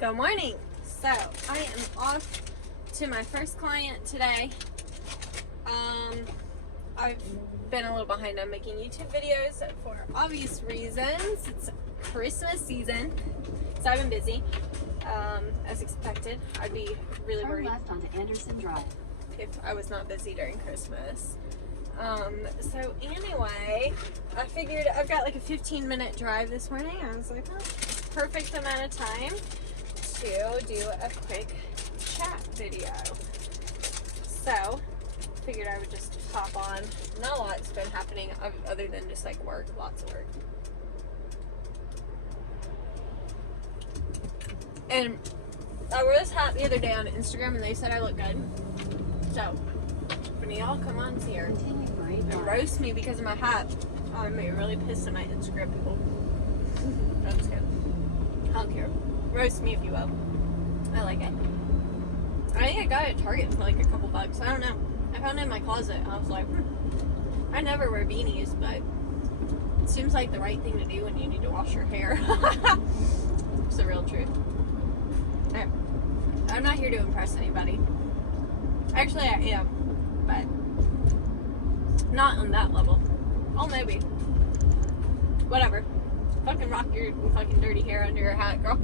Good morning. So I am off to my first client today. I've been a little behind on making YouTube videos for obvious reasons. It's Christmas season, so I've been busy. As expected, I'd be really Turn worried left onto Anderson Drive if I was not busy during Christmas. So anyway, I figured I've got like a 15-minute drive this morning. I was like, oh, perfect amount of time to do a quick chat video. So figured I would just hop on. Not a lot's been happening other than just like work, lots of work. And I wore this hat the other day on Instagram and they said I look good. So when y'all come on here and roast me because of my hat, I'm really pissed at my Instagram people. I'm just kidding. I don't care. Roast me if you will. I like it. I think I got it at Target for like a couple bucks. I don't know. I found it in my closet. I was like, I never wear beanies, but it seems like the right thing to do when you need to wash your hair. It's the real truth. I'm not here to impress anybody. Actually, I am, but not on that level. Oh, maybe. Whatever. Fucking rock your fucking dirty hair under your hat, girl.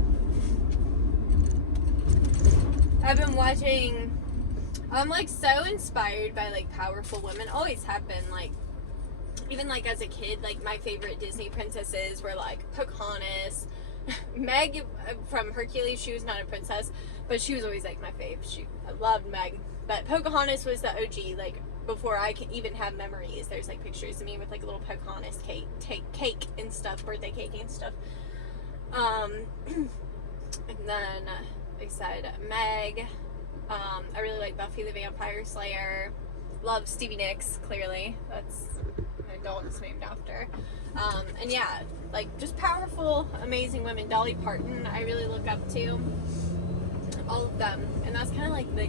I've been watching, I'm like so inspired by like powerful women. Always have been, like, even like as a kid, like my favorite Disney princesses were like Pocahontas. Meg from Hercules, she was not a princess, but she was always like my fave. I loved Meg. But Pocahontas was the OG, like before I can even have memories. There's like pictures of me with like a little Pocahontas cake and stuff, birthday cake and stuff. And then like I said, Meg. I really like Buffy the Vampire Slayer. Love Stevie Nicks, clearly. That's my dog is named after. And yeah, like just powerful, amazing women. Dolly Parton, I really look up to. All of them. And that's kind of like the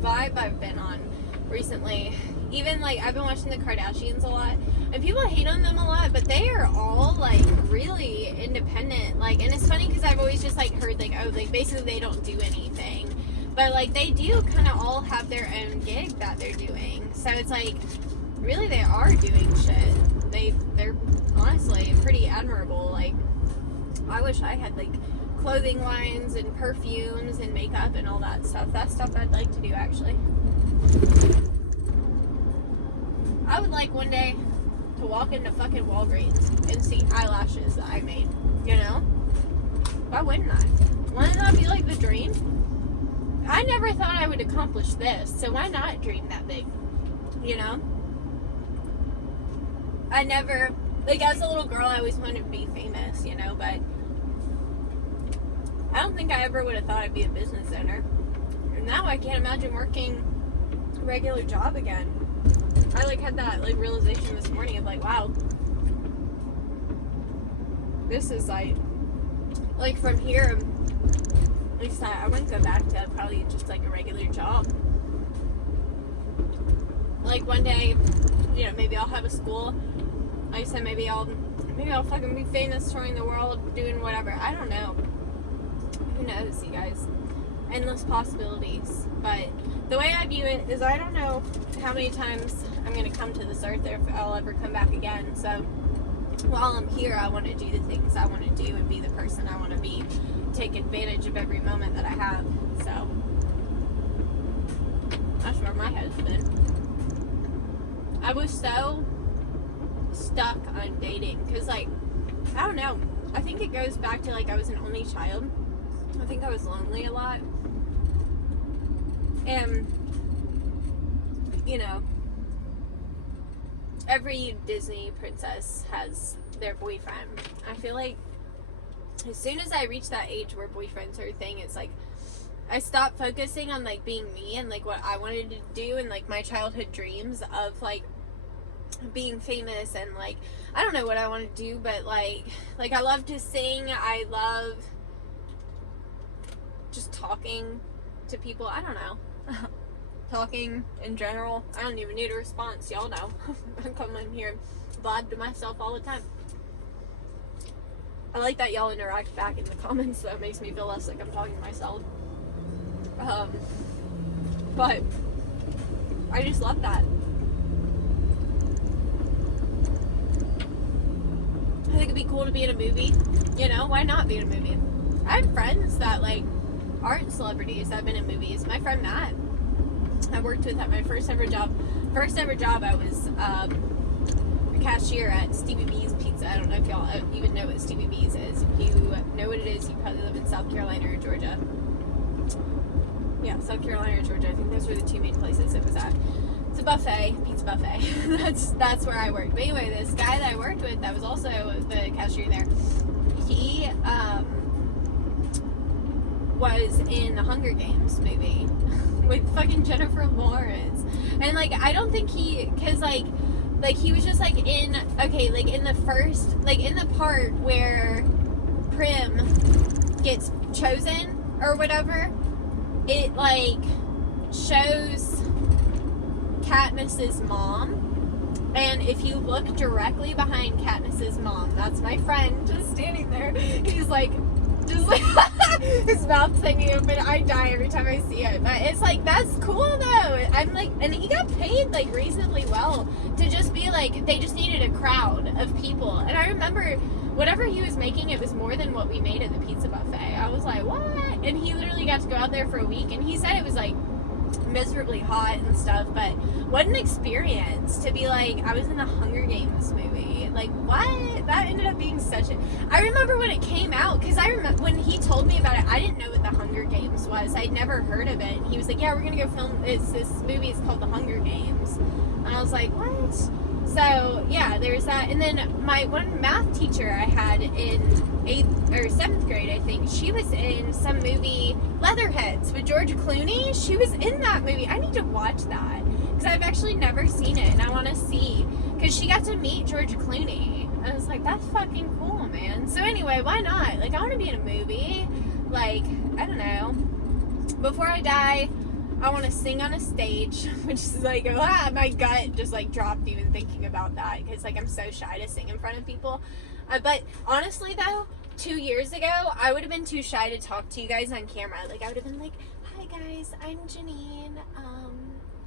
vibe I've been on recently. Even like I've been watching the Kardashians a lot, and people hate on them a lot, but they are all like really independent. Like, and it's funny because I've always just like heard like, oh, like basically they don't do anything, but like they do kind of all have their own gig that they're doing. So it's like really they are doing shit. They're honestly pretty admirable. Like I wish I had like clothing lines and perfumes and makeup and all that stuff. That's stuff I'd like to do, actually. I would like one day to walk into fucking Walgreens and see eyelashes that I made, you know? Why wouldn't I? Wouldn't that be like the dream? I never thought I would accomplish this, so why not dream that big, you know? I never, like as a little girl, I always wanted to be famous, you know, but I don't think I ever would have thought I'd be a business owner. And now I can't imagine working a regular job again. I like had that like realization this morning of like, wow, this is like from here, at least I wouldn't go back to probably just like a regular job. Like one day, you know, maybe I'll have a school. Like I said, maybe I'll fucking be famous, touring the world, doing whatever. I don't know. Who knows, you guys? Endless possibilities. But the way I view it is I don't know how many times I'm going to come to this earth or if I'll ever come back again. So while I'm here, I want to do the things I want to do and be the person I want to be. Take advantage of every moment that I have. So that's where my head's been. I was so stuck on dating because, like, I don't know. I think it goes back to, like, I was an only child. I think I was lonely a lot. And, you know, every Disney princess has their boyfriend. I feel like as soon as I reach that age where boyfriends are a thing, it's like I stopped focusing on, like, being me and, like, what I wanted to do and, like, my childhood dreams of, like, being famous and, like, I don't know what I want to do, but, like I love to sing. I love just talking to people. I don't know. Talking in general. I don't even need a response. Y'all know. I come in here and vibe to myself all the time. I like that y'all interact back in the comments, though. It makes me feel less like I'm talking to myself. But I just love that. I think it'd be cool to be in a movie. You know, why not be in a movie? I have friends that, like, aren't celebrities that have been in movies. My friend Matt, I worked with at my first ever job. First ever job, I was a cashier at Stevie B's Pizza. I don't know if y'all even know what Stevie B's is. If you know what it is, you probably live in South Carolina or Georgia. Yeah, South Carolina or Georgia. I think those were the two main places it was at. It's a buffet, pizza buffet. that's where I worked. But anyway, this guy that I worked with that was also the cashier there, he was in the Hunger Games movie with fucking Jennifer Lawrence. And like, I don't think cause like he was just like in the first, like in the part where Prim gets chosen or whatever, it like shows Katniss's mom, and if you look directly behind Katniss's mom, that's my friend just standing there. He's like, just like his mouth's hanging open. I die every time I see it, but it's like, that's cool though. I'm like, and he got paid like reasonably well to just be like, they just needed a crowd of people. And I remember whatever he was making, it was more than what we made at the pizza buffet. I was like, what? And he literally got to go out there for a week, and he said it was like miserably hot and stuff, but what an experience to be like, I was in the Hunger Games movie. Like, what? That ended up being such a... I remember when it came out, because I remember when he told me about it, I didn't know what the Hunger Games was. I'd never heard of it. And he was like, yeah, we're gonna go film this movie. It's called The Hunger Games. And I was like, what? So yeah, there's that. And then my one math teacher I had in 8th or 7th grade, I think, she was in some movie, Leatherheads, with George Clooney. She was in that movie. I need to watch that because I've actually never seen it, and I want to see, because she got to meet George Clooney. I was like, that's fucking cool, man. So anyway, why not? Like, I want to be in a movie. Like, I don't know. Before I die, I want to sing on a stage, which is like, my gut just like dropped even thinking about that, because like I'm so shy to sing in front of people. But honestly though, 2 years ago, I would have been too shy to talk to you guys on camera. Like, I would have been like, hi guys, I'm Janine.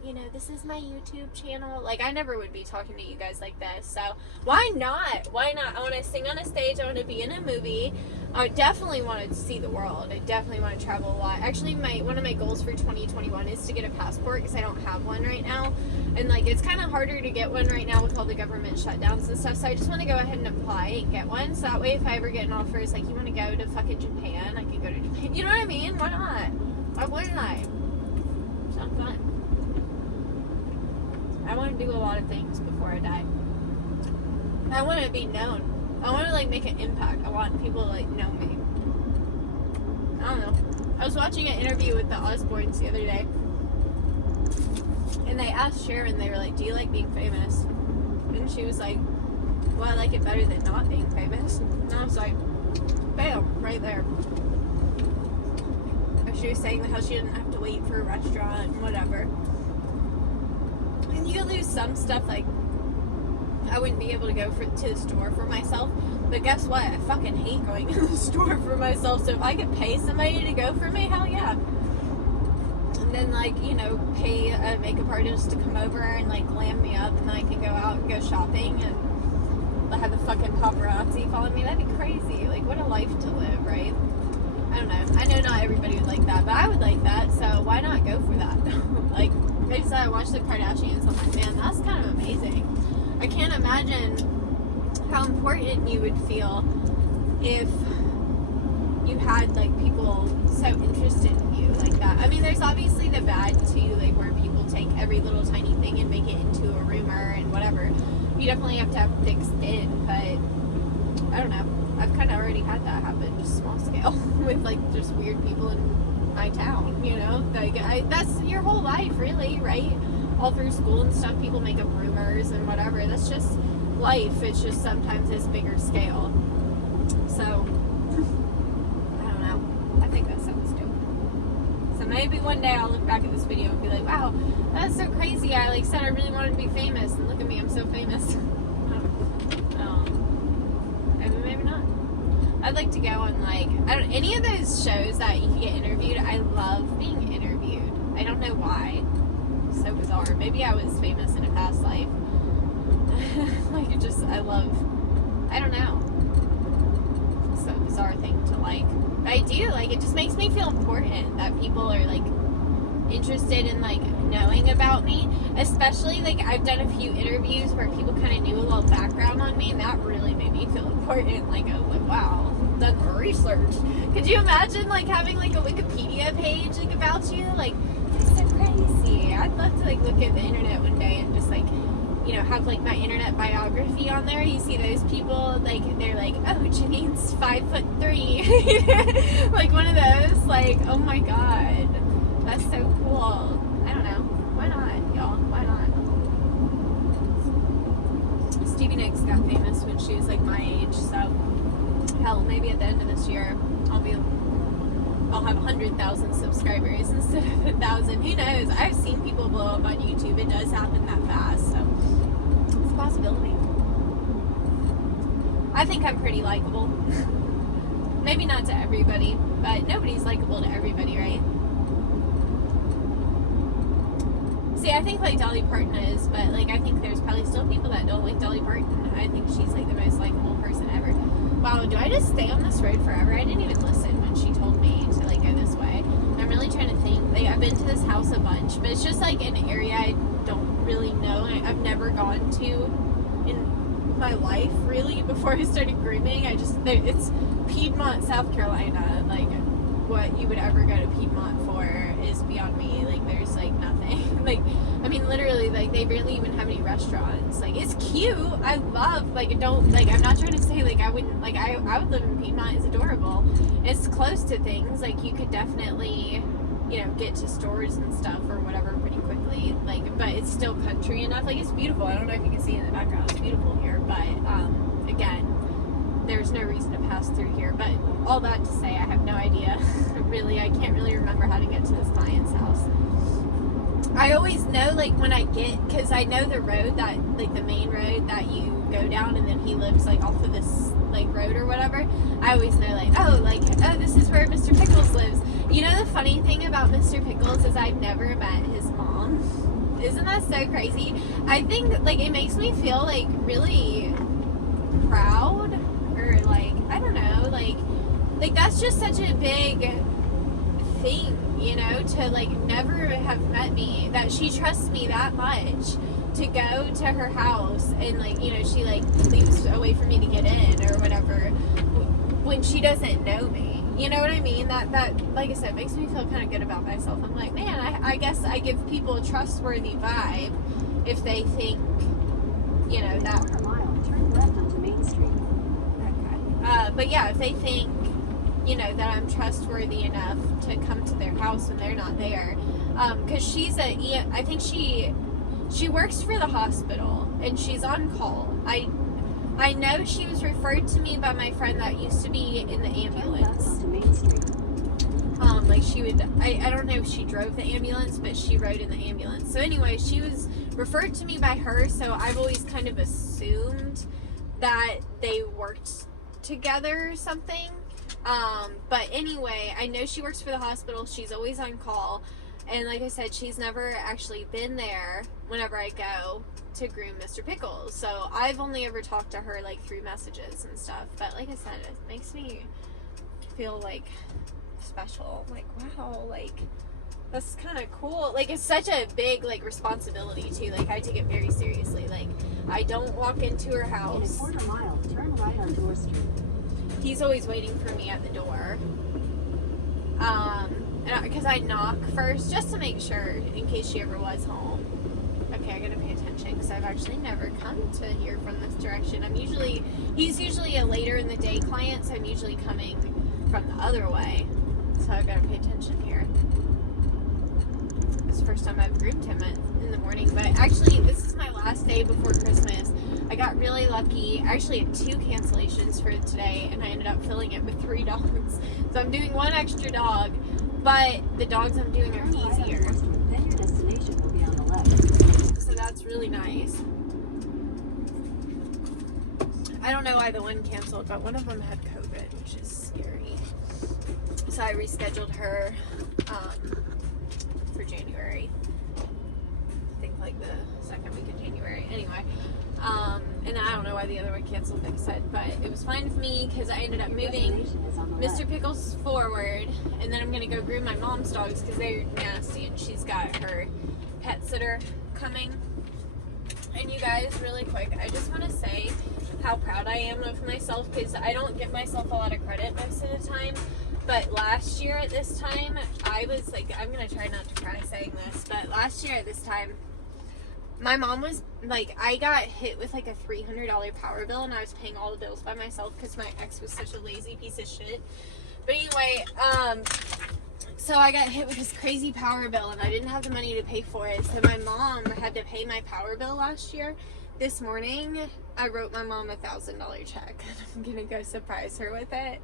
You know, this is my YouTube channel. Like, I never would be talking to you guys like this. So why not? Why not? I want to sing on a stage. I want to be in a movie. I definitely want to see the world. I definitely want to travel a lot. Actually, one of my goals for 2021 is to get a passport, because I don't have one right now. And like, it's kind of harder to get one right now with all the government shutdowns and stuff. So I just want to go ahead and apply and get one. So that way, if I ever get an offer, it's like, you want to go to fucking Japan, I can go to Japan. You know what I mean? Why not? Why wouldn't I? Sounds fun. I want to do a lot of things before I die. I want to be known. I want to like make an impact. I want people to like know me. I don't know. I was watching an interview with the Osbournes the other day, and they asked Sharon, they were like, do you like being famous? And she was like, well, I like it better than not being famous. And I was like, bam, right there. She was saying how she didn't have to wait for a restaurant and whatever. And you lose some stuff, like I wouldn't be able to go to the store for myself, but guess what? I fucking hate going to the store for myself. So if I could pay somebody to go for me, hell yeah. And then like, you know, pay a makeup artist to come over and like glam me up, and then I can go out and go shopping and have the fucking paparazzi follow me. That'd be crazy. Like, what a life to live, right? I don't know. I know not everybody would like that, but I would like that, so why not go for that? Like, I said, I watched the Kardashians, I'm like, man, that's kind of amazing. I can't imagine how important you would feel if you had, like, people so interested in you like that. I mean, there's obviously the bad, too, like, where people take every little tiny thing and make it into a rumor and whatever. You definitely have to have thick skin, but I don't know. I've kind of already had that happen, just small scale, with, like, just weird people in my town, you know? Like, that's your whole life, really, right? All through school and stuff, people make up rumors and whatever. That's just life. It's just sometimes it's bigger scale. So, I don't know. I think that sounds dope. So maybe one day I'll look back at this video and be like, wow, that's so crazy. I, like, said I really wanted to be famous, and look at me, I'm so famous. Maybe not. I'd like to go on like any of those shows that you can get interviewed. I love being interviewed. I don't know why. So bizarre. Maybe I was famous in a past life. Like I don't know. It's a bizarre thing to like. But I do, like, it just makes me feel important that people are like interested in like knowing about me. Especially like I've done a few interviews where people kind of knew a little background on me, and that really made me feel important. Like I was like, wow, done the research. Could you imagine like having like a Wikipedia page like about you? Like, it's so crazy. I'd love to like look at the internet one day and just like, you know, have like my internet biography on there. You see those people, like, they're like, oh, Janine's 5'3". Like one of those, like, oh my god, that's so cool. I don't know, why not, y'all? Why not? Stevie Nicks got famous when she was like my age, so hell, maybe at the end of this year I'll have 100,000 subscribers instead of 1,000. Who knows? I've seen people blow up on YouTube. It does happen that fast, so it's a possibility. I think I'm pretty likable. Maybe not to everybody, but nobody's likable to everybody, right? See, I think like Dolly Parton is, but like I think there's probably still people that don't like Dolly Parton. I think she's like the most likable person ever. Wow, do I just stay on this road forever? I didn't even listen when she told me to like go this way. I'm really trying to think. Like, I've been to this house a bunch, but it's just like an area I don't really know. I've never gone to in my life really before I started grooming. It's Piedmont, South Carolina. Like, what you would ever go to Piedmont for is beyond me. Like, there's like nothing. Like, I mean, literally, like, they barely even have any restaurants. Like, it's cute. I love, like, I'm not trying to say, like, I wouldn't, like, I would live in Piedmont. It's adorable. It's close to things. Like, you could definitely, you know, get to stores and stuff or whatever pretty quickly. Like, but it's still country enough. Like, it's beautiful. I don't know if you can see in the background. It's beautiful here. But, again, there's no reason to pass through here. But all that to say, I have no idea. Really, I can't really remember how to get to this client's house. I always know, like, when I get, because I know the road that, like, the main road that you go down, and then he lives, like, off of this, like, road or whatever. I always know, like, oh, this is where Mr. Pickles lives. You know, the funny thing about Mr. Pickles is I've never met his mom. Isn't that so crazy? I think, like, it makes me feel, like, really proud, or, like, I don't know, like, that's just such a big thing, you know, to like never have met me, that she trusts me that much to go to her house, and like, you know, she like leaves a way for me to get in or whatever when she doesn't know me. You know what I mean? That like I said, makes me feel kind of good about myself. I'm like, man, I guess I give people a trustworthy vibe if they think, you know, that. Turn left onto Main Street. Okay. But yeah, if they think, you know, that I'm trustworthy enough to come to their house when they're not there. Because I think she works for the hospital, and she's on call. I know she was referred to me by my friend that used to be in the ambulance. Like, she would, I don't know if she drove the ambulance, but she rode in the ambulance. So anyway, she was referred to me by her, so I've always kind of assumed that they worked together or something. But anyway, I know she works for the hospital. She's always on call. And like I said, she's never actually been there whenever I go to groom Mr. Pickles. So I've only ever talked to her like through messages and stuff. But like I said, it makes me feel like special. Like, wow, like that's kind of cool. Like, it's such a big like responsibility too. Like, I take it very seriously. Like, I don't walk into her house. In a quarter mile, turn right on Dorr Street. He's always waiting for me at the door. Because I knock first just to make sure in case she ever was home. Okay, I gotta pay attention because I've actually never come to here from this direction. He's usually a later in the day client, so I'm usually coming from the other way. So I've gotta pay attention here. It's the first time I've groomed him in the morning, but actually this is my last day before Christmas. I got really lucky. I actually had 2 cancellations for today, and I ended up filling it with 3 dogs. So I'm doing 1 extra dog, but the dogs I'm doing are easier. Then your destination will be on the left. So that's really nice. I don't know why the one canceled, but one of them had COVID, which is scary. So I rescheduled her for January. I think like the second week of January. Anyway, and I don't know why the other one canceled, like I said, but it was fine with me because I ended up moving Destination is on the Mr. left. Pickles forward, and then I'm gonna go groom my mom's dogs because they're nasty, and she's got her pet sitter coming. And you guys, really quick, I just want to say how proud I am of myself because I don't give myself a lot of credit most of the time. But last year at this time, I was like, I'm gonna try not to cry saying this, but last year at this time, my mom was like, I got hit with like a $300 power bill, and I was paying all the bills by myself because my ex was such a lazy piece of shit. But anyway, so I got hit with this crazy power bill, and I didn't have the money to pay for it. So my mom had to pay my power bill last year. This morning, I wrote my mom a $1,000 check, and I'm gonna go surprise her with it.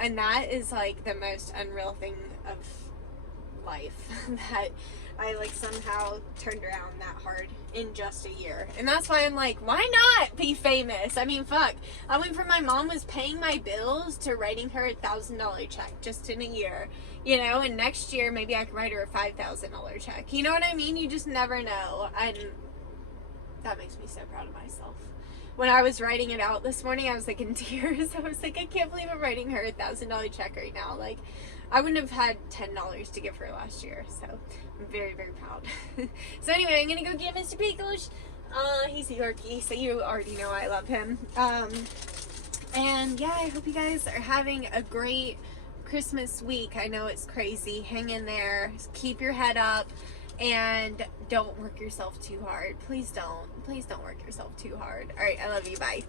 And that is like the most unreal thing of life that I like somehow turned around that hard in just a year. And that's why I'm like, why not be famous? I mean, fuck. I went from my mom was paying my bills to writing her a $1,000 check just in a year, you know, and next year maybe I can write her a $5,000 check. You know what I mean? You just never know. And that makes me so proud of myself. When I was writing it out this morning, I was like in tears. I was like, I can't believe I'm writing her a $1,000 check right now. Like, I wouldn't have had $10 to give her last year. So, I'm very, very proud. So, anyway, I'm going to go get Mr. Pickles. He's a Yorkie, so you already know I love him. And, yeah, I hope you guys are having a great Christmas week. I know it's crazy. Hang in there. Keep your head up. And don't work yourself too hard. Please don't. Please don't work yourself too hard. All right, I love you. Bye.